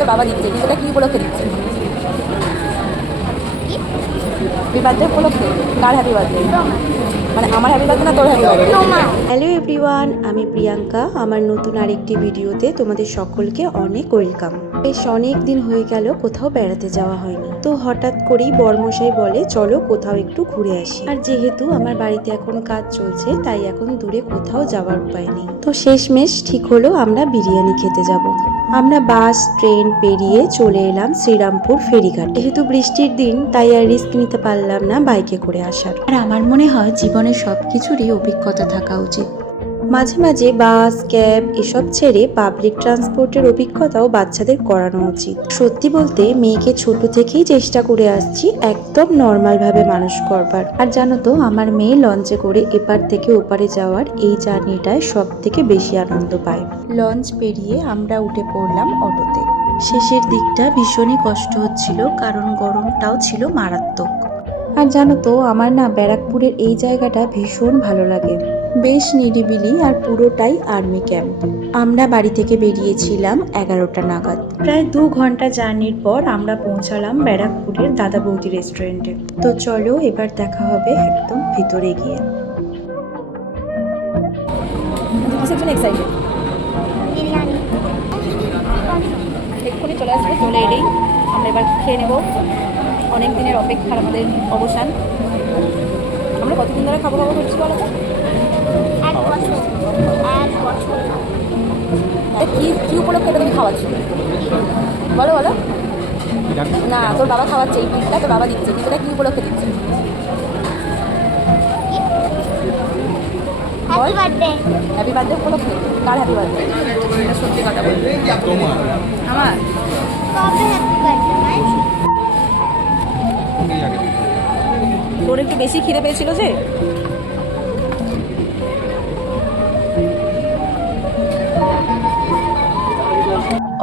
তো বাবা দিচ্ছে, কিন্তু এটা কি উপলক্ষে দিচ্ছে? হ্যাপি বার্থডে উপলক্ষে? কার হ্যাপি বার্থডে? মানে আমার হ্যাপি বার্থডে না তোর হ্যাপি বার্থডে? হ্যালো এভরিওয়ান, আমি প্রিয়াঙ্কা। আমার নতুন আরেকটি ভিডিওতে তোমাদের সকলকে অনেক ওয়েলকাম। বেশ অনেক দিন হয়ে গেল কোথাও বেড়াতে যাওয়া হয়নি, তো হঠাৎ করেই বরমশাই বলে চলো কোথাও একটু ঘুরে আসি। আর যেহেতু আমার বাড়িতে এখন কাজ চলছে, তাই এখন দূরে কোথাও যাওয়ার উপায় নেই। তো শেষমেশ ঠিক হলো আমরা বিরিয়ানি খেতে যাব। আমরা বাস ট্রেন পেরিয়ে চলে এলাম শ্রীরামপুর ফেরিঘাট। যেহেতু বৃষ্টির দিন, তাই আর রিস্ক নিতে পারলাম না বাইকে করে আসার। আর আমার মনে হয় জীবনে সবকিছুরই অভিজ্ঞতা থাকা উচিত। মাঝে মাঝে বাস ক্যাব এসব ছেড়ে পাবলিক ট্রান্সপোর্টের অভিজ্ঞতাও বাচ্চাদের করানো উচিত। সত্যি বলতে মেয়েকে ছোট থেকেই চেষ্টা করে আসছি একদম নর্মালভাবে মানুষ করবার। আর জানো তো, আমার মেয়ে লঞ্চে করে এপার থেকে ওপারে যাওয়ার এই জার্নিটায় সব থেকে বেশি আনন্দ পায়। লঞ্চ পেরিয়ে আমরা উঠে পড়লাম অটোতে। শেষের দিকটা ভীষণই কষ্ট হচ্ছিল, কারণ গরমটাও ছিল মারাত্মক। আর জানো তো, আমার না ব্যারাকপুরের এই জায়গাটা ভীষণ ভালো লাগে। বেশ নিরিবিলি আর পুরোটাই আর্মি ক্যাম্প। আমরা বাড়ি থেকে বেরিয়েছিলাম 11টা নাগাদ। প্রায় 2 ঘন্টা জার্নির পর আমরা পৌঁছালাম ব্যারাকপুরের দাদা বৌদি রেস্টুরেন্টে। তো চলো এবার দেখা হবে একদম ভিতরে গিয়ে। কিসের জন্য এক্সাইটেড? বিরিয়ানি এক্ষুনি চলে আসবে, চলে এলেই আমরা এবার খেয়ে নেব। অনেক দিনের অপেক্ষার আমাদের অবসান। আমরা কতদিন ধরে খাবো খাবো করছি বলো তো? 1 বছর 1 বছর কি কি উপলক্ষে এটা তুমি খাওয়াচ্ছ বলো বলো? না, তোর বাবা খাওয়াচ্ছে, এই পিঠটা তোর বাবা দিচ্ছে, কিন্তু এটা কি উপলক্ষে দিচ্ছে? হ্যাপি বার্থডে হ্যাপি বার্থডে উপলক্ষে? কার হ্যাপি বার্থডে? সত্যি কথা বল। আমার কবে হ্যাপি বার্থডে ভাই? তোর একটু বেশি খিদে পেয়েছিল যে।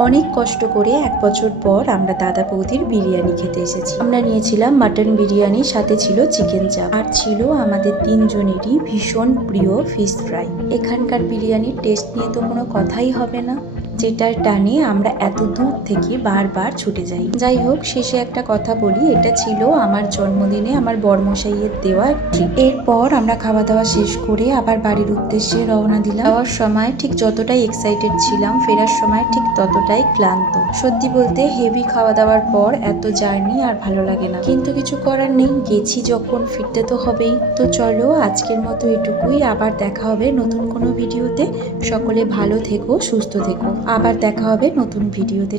অনেক কষ্ট করে 1 বছর পর আমরা দাদা বৌদির বিরিয়ানি খেতে এসেছি। আমরা নিয়েছিলাম মাটন বিরিয়ানি, সাথে ছিল চিকেন চাপ, আর ছিল আমাদের 3 জনেরই ভীষণ প্রিয় ফিশ ফ্রাই। এখানকার বিরিয়ানির টেস্ট নিয়ে তো কোনো কথাই হবে না, যেটার টানে আমরা এত দূর থেকে বারবার ছুটে যাই। যাই হোক, শেষে একটা কথা বলি, এটা ছিল আমার জন্মদিনে আমার বরমশাইয়ের দেওয়া ট্রিট। এরপর আমরা খাওয়া দাওয়া শেষ করে আবার বাড়ির উদ্দেশ্যে রওনা দিলাম। যাওয়ার সময় ঠিক যতটাই এক্সাইটেড ছিলাম, ফেরার সময় ঠিক ততটাই ক্লান্ত। সত্যি বলতে হেভি খাওয়া দাওয়ার পর এত জার্নি আর ভালো লাগে না, কিন্তু কিছু করার নেই, গেছি যখন ফিরতে তো হবেই। তো চলো আজকের মতো এটুকুই, আবার দেখা হবে নতুন কোনো ভিডিওতে। সকলে ভালো থেকো, সুস্থ থেকো। আবার দেখা হবে নতুন ভিডিওতে।